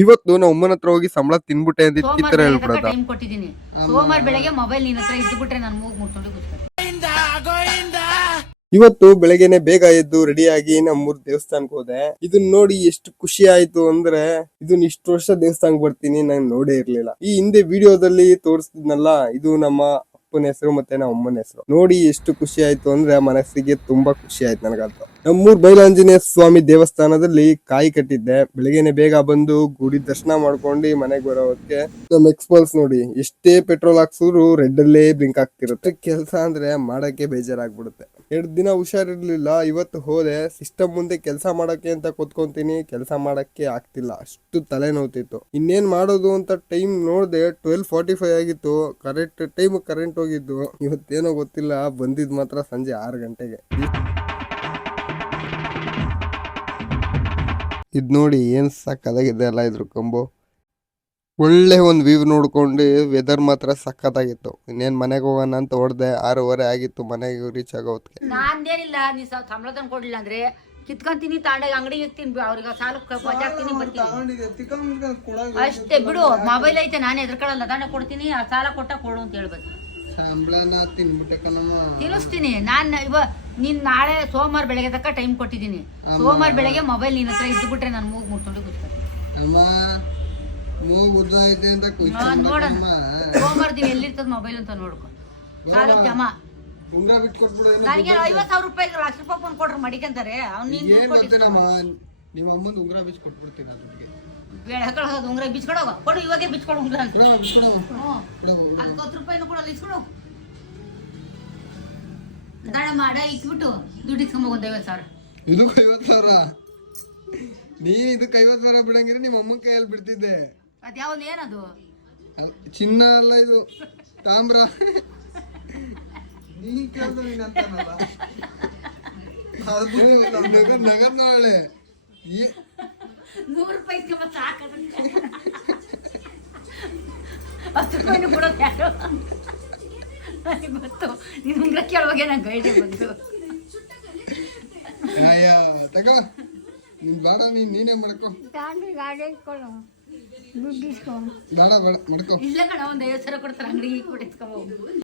ಇವತ್ತು ನಮ್ಮ ಅಮ್ಮನ ಹತ್ರ ಹೋಗಿ ಸಂಬಳ ತಿನ್ಬಿಟ್ಟೆ ಅಂತ ಕಿತ್ತರ ಹೇಳ್ಬಿಡದ. ಟೈಮ್ ಕೊಟ್ಟಿದ್ದೀನಿ. ಸೋಮವಾರ ಬೆಳಗ್ಗೆ ಮೊಬೈಲ್ ನಿನ್ನ ಹತ್ರ ಇದ್ಬಿಟ್ರೆ ನಾನು ಮೂಗ್ ಮುಟ್ಕೊಂಡು ಕೂತ್ಕೊಳ್ತೀನಿ. ಇವತ್ತು ಬೆಳಗ್ಗೆನೆ ಬೇಗ ಎದ್ದು ರೆಡಿಯಾಗಿ ನಮ್ಮೂರ್ ದೇವಸ್ಥಾನಕ್ಕೆ ಹೋದೆ. ಇದನ್ನ ನೋಡಿ ಎಷ್ಟು ಖುಷಿ ಆಯ್ತು ಅಂದ್ರೆ, ಇದನ್ನ ಇಷ್ಟು ವರ್ಷ ದೇವಸ್ಥಾನಕ್ಕೆ ಬರ್ತೀನಿ ನಾನು ನೋಡೇ ಇರ್ಲಿಲ್ಲ. ಈ ಹಿಂದೆ ವಿಡಿಯೋದಲ್ಲಿ ತೋರಿಸ್ತಿದ್ನಲ್ಲ, ಇದು ನಮ್ಮ ಅಪ್ಪನ ಹೆಸರು ಮತ್ತೆ ನಮ್ಮ ಅಮ್ಮನ ಹೆಸರು. ನೋಡಿ ಎಷ್ಟು ಖುಷಿ ಆಯ್ತು ಅಂದ್ರೆ ಮನಸ್ಸಿಗೆ ತುಂಬಾ ಖುಷಿ ಆಯ್ತು ನನಗಂತ. ನಮ್ಮೂರ್ ಬೈಲಾಂಜನೇಯ ಸ್ವಾಮಿ ದೇವಸ್ಥಾನದಲ್ಲಿ ಕಾಯಿ ಕಟ್ಟಿದ್ದೆ. ಬೆಳಗ್ಗೆನೆ ಬೇಗ ಬಂದು ಗುಡಿ ದರ್ಶನ ಮಾಡ್ಕೊಂಡು ಮನೆಗೆ ಬರೋದಕ್ಕೆ ನಮ್ಮ ಎಕ್ಸ್ಪಲ್ಸ್ ನೋಡಿ ಎಷ್ಟೇ ಪೆಟ್ರೋಲ್ ಹಾಕ್ಸಿದ್ರು ರೆಡ್ ಅಲ್ಲೇ ಬ್ಲಿಂಕ್ ಆಗ್ತಿರುತ್ತೆ. ಕೆಲಸ ಅಂದ್ರೆ ಮಾಡಕ್ಕೆ ಬೇಜಾರಾಗ್ಬಿಡುತ್ತೆ. 2 ದಿನ ಹುಷಾರಿರ್ಲಿಲ್ಲ, ಇವತ್ತು ಹೋದೆ. ಸಿಸ್ಟಮ್ ಮುಂದೆ ಕೆಲಸ ಮಾಡಕ್ಕೆ ಅಂತ ಕೂತ್ಕೊಂತೀನಿ, ಕೆಲಸ ಮಾಡಕ್ಕೆ ಆಗ್ತಿಲ್ಲ, ಅಷ್ಟು ತಲೆ ನೋವ್ತಿತ್ತು. ಇನ್ನೇನ್ ಮಾಡೋದು ಅಂತ ಟೈಮ್ ನೋಡ್ದೆ 12:45 ಆಗಿತ್ತು. ಕರೆಕ್ಟ್ ಟೈಮ್ ಕರೆಂಟ್ ಹೋಗಿದ್ದು. ಇವತ್ತೇನೋ ಗೊತ್ತಿಲ್ಲ, ಬಂದಿದ್ ಮಾತ್ರ ಸಂಜೆ 6 ಗಂಟೆಗೆ. ಇದ್ ನೋಡಿ ಏನ್ ಸಕ್ಕತ್ತಾಗಿದೆ ಅಲ್ಲ ಇದ್ರ ಕಂಬು. ಒಳ್ಳೆ ಒಂದು ವ್ಯೂ ನೋಡ್ಕೊಂಡು ವೆದರ್ ಮಾತ್ರ ಸಕ್ಕತ್ತಾಗಿತ್ತು. ಇನ್ನೇನ್ ಮನೆಗೆ ಹೋಗೋಣ ಅಂತ ಹೊಡೆದೆ. 6:30 ಆಗಿತ್ತು ಮನೆಗೆ ರೀಚ್ ಆಗೋ ಹೊತ್ತಿಗೆ. ನಾನೇನಿಲ್ಲ, ನೀ ಸಂಬಳ ತಂದು ಕೊಡ್ಲಿಲ್ಲ ಅಂದ್ರೆ ಕಿತ್ಕೊಂತೀನಿ, ತಾಂಡಾಗ ಅಂಗಡಿ ಇರ್ತೀನಿ, ಅವ್ರಿಗೆ ಸಾಲಕ್ಕೆ ಬಜಾರ್ತೀನಿ ಬರ್ತೀನಿ ಅಷ್ಟೇ ಬಿಡು. ಮೊಬೈಲ್ ಐತೆ, ನಾನು ಎದ್ರಕೊಳ್ಳಲ್ಲ, ತಾಂಡ ಕೊಡ್ತೀನಿ, ಆ ಸಾಲ ಕೊಟ್ಟ ಕೊಡು ಅಂತ ಹೇಳ್ಬೇಕು. ಸಂಬಳನ ತಿನ್ನಿಸ್ತೀನಿ ನಾನು. ನೀನ್ ನಾಳೆ ಸೋಮವಾರ ಬೆಳಗ್ಗೆ ತಕ್ಕ ಟೈಮ್ ಕೊಟ್ಟಿದ್ದೀನಿ. ಸೋಮವಾರ ಬೆಳಗ್ಗೆ ಮೊಬೈಲ್ ನಿನ್ನ ಹತ್ರ ಇದ್ಬಿಟ್ರೆ ನಾನು ಮೂಗ್ ಮುಟ್ಕೊಂಡು ಕೂತ್ಕೊಳ್ತೀನಿ. ನೋಡೋಣ ಸೋಮವಾರ ದಿನ ಎಲ್ಲಿರ್ತದ ಮೊಬೈಲ್ ಅಂತ ನೋಡ್ಕೊ. ಸಾಲ ಜಮಾ ನನಗೆ 50,000 ರೂಪಾಯಿ, 1,00,000 ರೂಪಾಯಿ ಫೋನ್ ಕೊಡ್ರಿ ಮಡಿಕಂತಾರೆ. ನಿಮ್ಮ ಅಮ್ಮಂದು ಉಂಗ್ರ ಬಿಚ್ಚಿ ಕೊಟ್ಬಿಡ್ತೀನಿ. ಬೆಳಕಳೋದು ಉಂಗ್ರ ಬಿಚ್ಕೊಡೋಗ ಕೊಡು, ಇವಾಗೆ ಬಿಚ್ಕೊಡು ಉಂಗ್ರ ಅಂತ. 10 ರೂಪಾಯಿನೂ ಕೊಡಲ್ಲ, ಇಸ್ಕೊಡು. ದಾಣ ಮಾಡ ಇಟ್ಬಿಟ್ಟು ದುಡ್ಡು ಇಸ್ಕೊಂಬೋಗ ಒಂದು 50,000. ಇದಕ್ಕೆ 50,000? ನೀನ್ ಇದಕ್ಕೆ 50,000 ಬಿಡಂಗಿದ್ರೆ ನಿಮ್ಮ ಅಮ್ಮನ ಕೈಯಲ್ಲಿ ಬಿಡ್ತಿದ್ದೆ. ಅದ್ಯಾವ್ದು ಏನದು? ಚಿನ್ನ ಅಲ್ಲ ಇದು, ತಾಮ್ರ. ನೀನ್ ಕೇಳ್ದ ನೀನ್ ಅಂತಾನಲ್ಲ ನಗದ್ ನಾಳೆ 100 ರೂಪಾಯಿ ಸಾಕದ. 10 ರೂಪಾಯಿನೂ ಕೊಡೋದು ಯಾರು ಗೊತ್ತು. ನೀನು ಉಂಗ್ರ ಕೇಳುವಾಗೆ ನಂಗೆ ಐಡಿಯಾ ಬಂತು. ತಗೋ ನಿನ್ ಬೇಡ, ನೀನೇ ಮಾಡ್ಕೊ. ಬೇಡ ಮಾಡ್ಕೊ. ಇಲ್ಲ ಕಣ, ಒಂದು 50,000 ಕೊಡ್ತಾರೆ, ಅಂಗಡಿಗೆ ಕೊಟ್ಟು ಎತ್ಕೊಬೋದು.